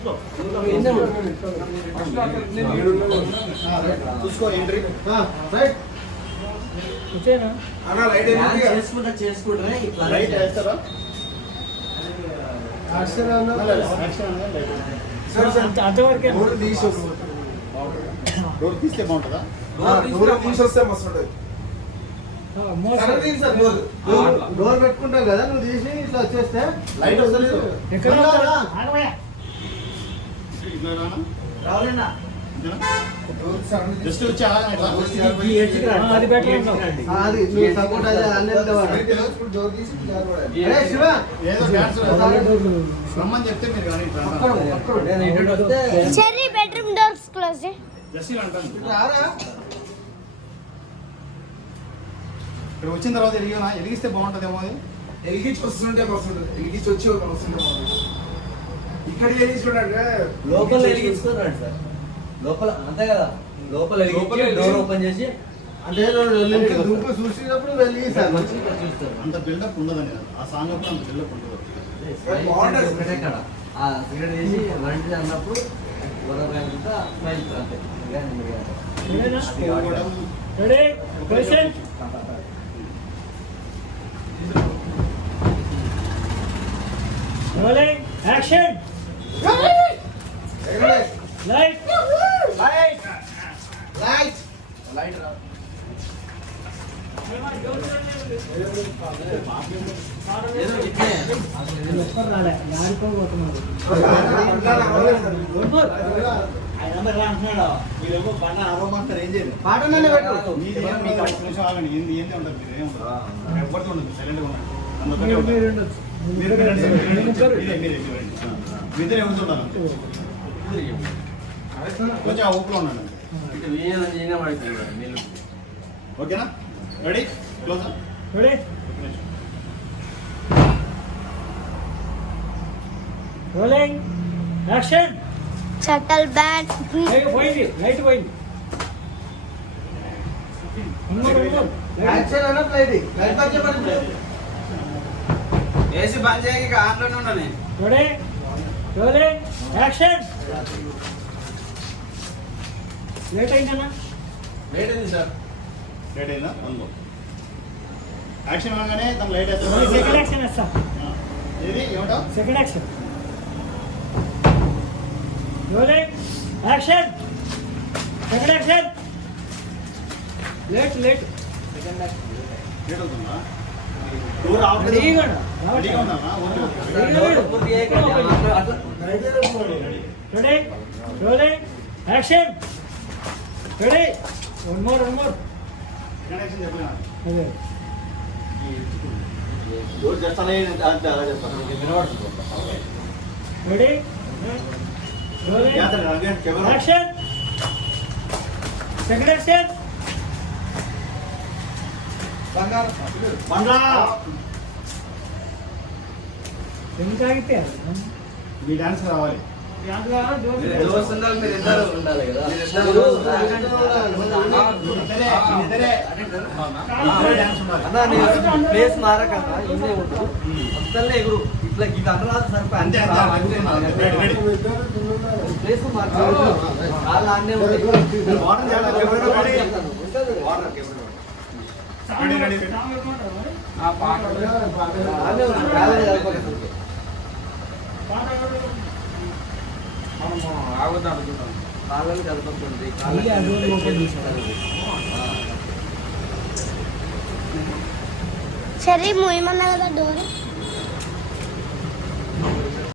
చూసుకో entry right కూర్చోనా అన్న light చేసుకుంటా లైట్ వేస్తారా అంతవరకే డోర్ తీస్తే బాగుంటుందా డోర్ తీసొస్తే మస్తు ఉంటుంది. డోర్ పెట్టుకుంటావు కదా నువ్వు తీసి ఇట్లా వచ్చేస్తే లైట్ వస్తలేదు ఎక్కడ రావాలన్నా జస్ట్ వచ్చి ఆగండి ఇట్లా. అది బెటర్ అది నువ్వు సపోర్ట్ అదే అన్నీ డోర్ తీసి శివ ఏదో డాన్స్ రమ్మని చెప్తే మీరు కానీ ఇట్లా Cherry bedroom doors close just ఇలా అంటాను రారా ఇక్కడ వచ్చిన తర్వాత ఎలిగిస్తే బాగుంటుందేమో అది ఎలిగించి వస్తుంటే మస్తు ఉంటుంది. ఎలిగించి వచ్చి ఒక వస్తుంటే బాగుంటుంది. ఇక్కడ ఎలిగించుకుంటే లోపల వెలిగించుకున్నాడు సార్. లోపల అంతే కదా, లోపల వెలిగించి డోర్ ఓపెన్ చేసి అంటే దుంపు చూసినప్పుడు వెళ్ళి సార్ మంచిగా చూస్తారు. అంత బిల్డప్ ఉండదని ఆ సాంగ్ అప్పుడు అంత బిల్డప్ ఉండదు. బాగుంటుంది. సిగరెట్ అక్కడ ఆ సిగరెట్ వేసి వంటి అన్నప్పుడు అంతా స్మైల్ అంతే. Ready position rolling action light light light light రా ఏదో ఇట్లే రాలే ఆడిపోతున్నాడు పాటనే పెట్టు మీది ఏం మీకు ఒక్క నిమిషం ఆగండి. ఏంది ఏంది ఉంటుంది మీరు ఏం ఉండదు. ఎవరితో ఉండదు, సైలెంట్గా ఉండండి. అందుకనే ఉంటారు. మీరు రండి సార్, మీరు రండి. మీరే రండి. మీ ఇద్దరు ఎవరితో ఉన్నారు కొంచెం ఆ ఊపిలో ఉండండి. ఓకేనా ready close ready rolling action shuttle bat పోయింది లైట్ పోయింది యాక్షన్ అన్న లైట్ లైట్ పని చెప్పండి ఏసీ బంద్ చేయక ఆన్లోనే ఉండాలి. రెడీ రోలింగ్ యాక్షన్ లేట్ అయిందన్నా లేట్ అయింది సార్. రెడీ అయినా అనుకో యాక్షన్ అనగానే తన లైట్ సెకండ్ వేస్తారు. యాక్షన్ వేస్తా ఏది ఏమిటో second action rolling action second action late late late అవుతుందా డోర్ ఆఫ్ రెడీగా రెడీగా ఉందా పూర్తి అట్లా ready rolling action ready one more action చెప్పినా అదే డోర్ చేస్తానే అంటే అలా చెప్పండి ready rolling action second action ఎంత ఆగిపోయారు మీ డాన్స్ రావాలి. డోర్స్ ఉండాలి. మీరు ఇద్దరు ఉండాలి కదా. ఇద్దరే డాన్స్ ఉండాలి. అన్నా నేను ప్లేస్ మారకన్నా ఇన్నే ఉంటుంది అంతలే ఎగురు ఇట్లా గీత అందరాదు సరిపోయి అంతే అంతే ప్లేస్ మార్చాలి వాళ్ళ అన్నే ఉంటుంది వాటర్ చాలా రెడీ రెడీ అన్నే ఉంటుంది కాలేజ్ చదువుకోలేదు కాలేజ్ చదువుకుంటుంది చెర్రీ మూయమన్నా కదా డోర్